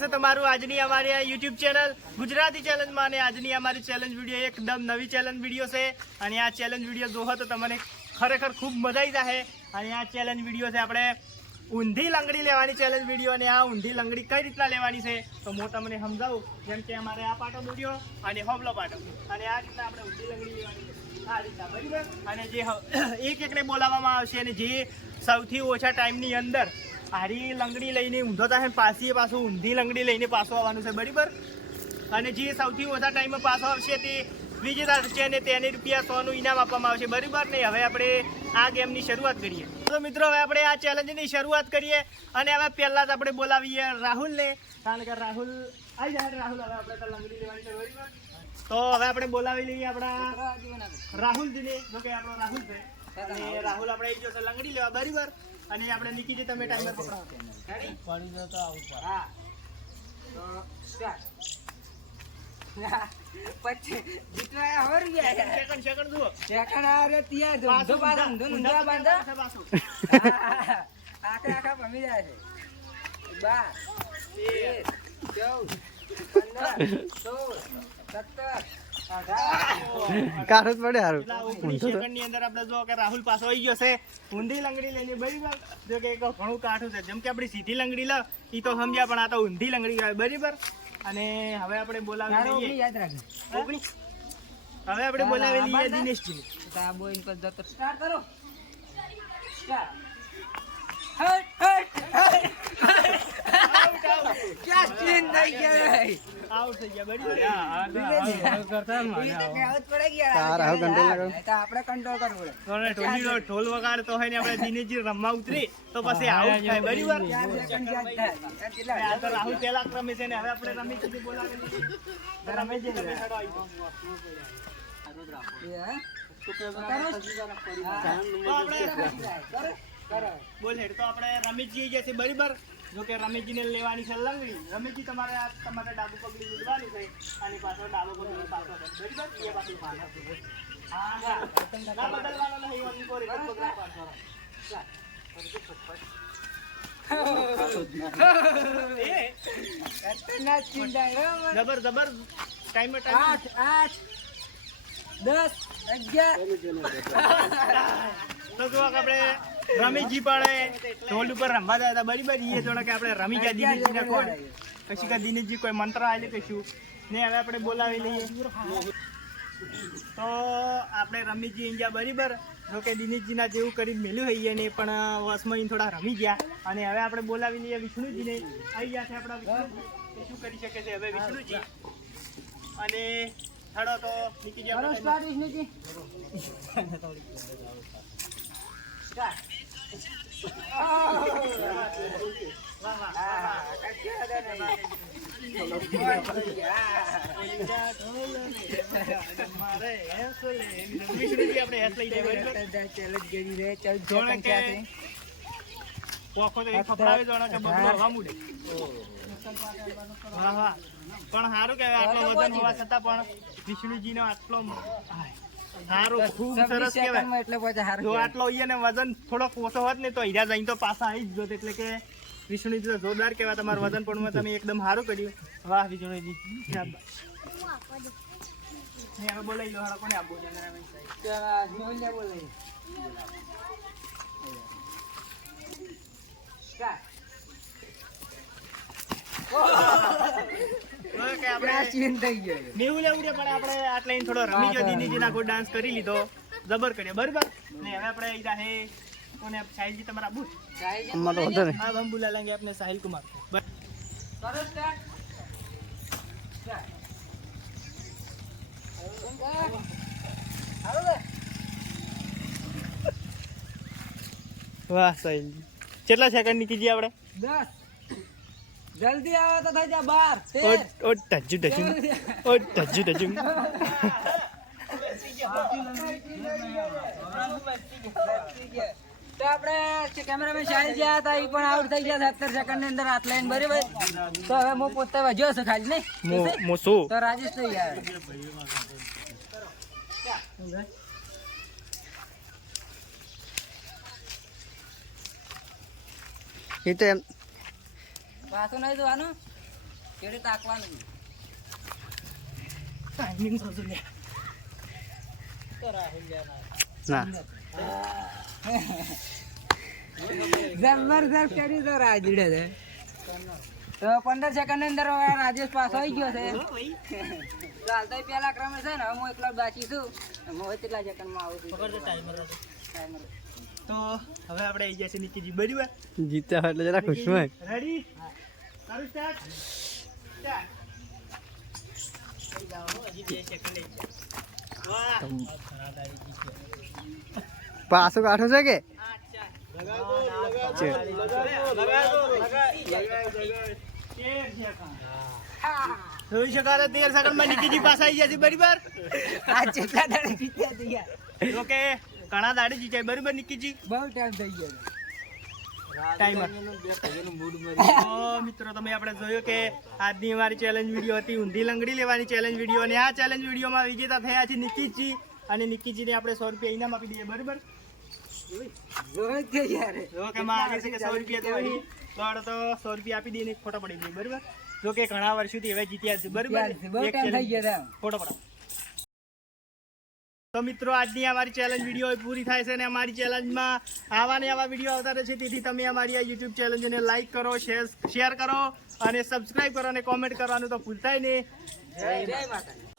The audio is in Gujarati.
છે તમારું આજની અમારી આ યુટ્યુબ ચેનલ ગુજરાતી ચેલેન્જમાં અને આજની અમારી ચેલેન્જ વીડિયો એકદમ નવી ચેલેન્જ વીડિયો છે. અને આ ચેલેન્જ વીડિયો જોવો તો તમને ખરેખર ખૂબ મજા આવી જશે અને આ ચેલેન્જ વીડિયો છે આપણે ઊંધી લંગડી લેવાની ચેલેન્જ વીડિયો અને આ ઊંધી લંગડી કઈ રીતના લેવાની છે તો હું તમને સમજાવું. જેમ કે અમારે આ પાટો દોર્યો અને હોબલો પાટો. અને આ રીતના આપણે ઊંધી લંગડી લેવાની આ રીતના, બરાબર? અને જે એક એકને બોલાવવામાં આવશે અને જે સૌથી ઓછા ટાઈમની અંદર હારી લંગડી લઈને ઊંધો થશે પાછી પાછું ઊંધી લંગડી લઈને પાછો આવવાનું છે, બરાબર? અને જે સૌથી ઓછા ટાઈમે પાછો આવશે તે વિજેતા છે અને તેને રૂપિયા સોનું ઇનામ આપવામાં આવશે, બરાબર? ને હવે આપણે આ ગેમની શરૂઆત કરીએ. તો મિત્રો, હવે આપણે આ ચેલેન્જની શરૂઆત કરીએ અને હવે પહેલાં જ આપણે બોલાવીએ રાહુલને. કારણ કે રાહુલ આવી જાય રાહુલ, હવે આપણે તો લંગડી લેવાની છે, બરાબર? તો હવે આપણે બોલાવી લઈએ આપણા રાહુલજીને જો કે આપણો રાહુલ છે. રાહુલ આપણે લંગડી લેવા, બરાબર? અને આપણે નિકીજી તમે ટાઈમર પકડાવો Ready? હા. પછી જીતવાયા હોર ગયા સેકન્ડ સેકન્ડ જુઓ. સેકન્ડ આરે ત્યાં ધૂંધો બાંધો. આખા આખા ભમી જાય છે. બાર તેર ચૌદ પંદર સોળ સત્તર અઢાર પડે હારું. સેકન્ડની અંદર આપણે જો કે રાહુલ પાછો આવી ગયો છે ઊંધી લંગડી લઈને બરાબર જો કે એક ઘણું કાઠું છે. જેમ કે આપણી સીધી લંગડી લ એ તો સમજ્યા પણ આ તો ઊંધી લંગડી કહેવાય. બરાબર? અને હવે આપણે બોલાવી લઈએ. યાદ રાખજો. હવે આપણે બોલાવી લઈએ દિનેશજીને તો આ બોઈન પર જતો સ્ટાર્ટ કરો. સ્ટાર્ટ હટ હટ હટ ક્યાં સ્ટીન થઈ ગયા આઉટ થઈ ગયા તાર આવું કરો. તો આપણે કંટ્રોલ કરવું પડે. ઢોલ વગાડતો હોય ને આપણે દિનેશજી રમવા ઉતરી તો પછી આઉટ થાય બરાબર તો રાહુલ પેલા ક્રમે છે ને હવે આપણે રમી સુધી બોલાવી. એ, હે? તો. બોલ હેડ તો આપણે રમેશજી જે છે બરાબર? જો કે રમેશજીને લેવાની છે લંગડી. રમેશજી તમારે આ તમારે ડાબુ પગલી ઉડવાનું છે અને પાછળ ડાબો પગલી પાછો બરાબર? એ પાછું પાછળ. હા હા. ના બદલવાનો નહીં ઓછી કોઈ એક જ પગ રાખવાનો. એ, ખતરનાક ચિંતા હે, હો, મને. જબર જબર. Time time. આઠ આઠ દસ અગિયાર. તો જો આપણે રમેશજી પણ ઢોલ ઉપર રમવા ગયા હતા બરાબર એ જોડે કે આપણે રમી ગયા દિનેશજીને કોણ? પછી કે દિનેશજી કોઈ મંત્ર આલે કશું ને હવે આપણે બોલાવી લઈએ. તો આપણે રમીજી ઇન્ડિયા બરાબર જો કે દિનેશજીના જેવું કરી મેલ્યું હોઈએ ને પણ વસમાં થોડા રમી ગયા. અને હવે આપણે બોલાવી લઈએ વિષ્ણુજીને. આવી ગયા છે આપણા વિષ્ણુજી. શું કરી શકે છે હવે વિષ્ણુજી? અને થડો તો નીકળી ગયા પણ સારું કહેવાય આટલો વજન હોવા છતાં પણ વિષ્ણુજીનો આટલો હાય, સારું ખૂબ સરસ કહેવાય. એટલે પછી હારું જો. આટલો અહીંયા ને વજન થોડોક ઓછો હોત ને તો હીરા જઈને તો પાછા આવી જ જોત. એટલે કે વિષ્ણુજી તો જોરદાર કહેવાય તમારું વજન પણ તમે એકદમ સારું કર્યું. વાહ વિષ્ણુજી. હવે બોલાવી લો કોને આપવું છે? ચાલ, રમી ગયો લીધો. આપણે વાહ સાહિલજી કેટલા સેકન્ડ નીકળી આપડે દસ. જલ્દી આવે તો થઈ જા બાર તેર. ઓ ટજુ ટજુ. ઓ ટજુ ટજુ. તો આપણે કેમેરામેન શાહિલ જે હતા એ પણ આઉટ થઈ ગયા સત્તર સેકન્ડની અંદર હાથ લઈને બરાબર? તો હવે હું પોતે વજ્યો છું ખાલી મો નહીં મોસો તો રાજેશ તો યાર એ તો એમ પાછું નહીં જોવાનું. કેડે તાકવાનું. ટાઈમિંગ જોજો લે. જબરદસ્ત તો રાજડે છે. તો પંદર સેકન્ડ અંદર રાજેશ પાસ આવી ગયો છે. તો હાલ તો એ પહેલા ક્રમે છે ને હું એકલો બાકી છું. હું કેટલા સેકન્ડમાં આવું છું. તો હવે આપણે આવી ગયા છે નિકીજી બરાબર? જીત્યા એટલે જરા ખુશ હોય. રેડી તારું સ્ટાર્ટ પાછું કાઠો છે કે? જોઈ શકાય તેર સેકન્ડમાં નિકીજી પાસ આવી જશે બરાબર? આ જેટલા દાડે જીત્યા તૈયાર યાર. ઘણા દાડે જીત્યા બરાબર નિકીજી? બહુ ટાઈમ થઈ ગયો છે. ટાઈમર તો મિત્રો તમે આપણે જોયું કે આજની અમારી ચેલેન્જ વીડિયો હતી ઊંધી લંગડી લેવાની ચેલેન્જ વીડિયો અને આ ચેલેન્જ વિડીયોમાં વિજેતા થયા છે નિકીજી. અને નિકીજીને આપણે સો રૂપિયા ઇનામ આપી દઈએ બરાબર? સો રૂપિયા આપી દઈએ ફોટો પડી દઈએ બરોબર? જો કે ઘણા વર્ષોથી હવે જીત્યા છે બરાબર? ફોટો પડાવો. તો મિત્રો, આજની અમારી ચેલેન્જ વીડિયો પૂરી થાય છે અને અમારી ચેલેન્જમાં આવા ને આવા વીડિયો આવતા રહે છે તેથી તમે અમારી આ યુટ્યુબ ચેલેન્જને લાઇક કરો શેર શેર કરો અને સબસ્ક્રાઈબ કરો અને કોમેન્ટ કરવાનું તો ભૂલતાય નહીં. જય માતા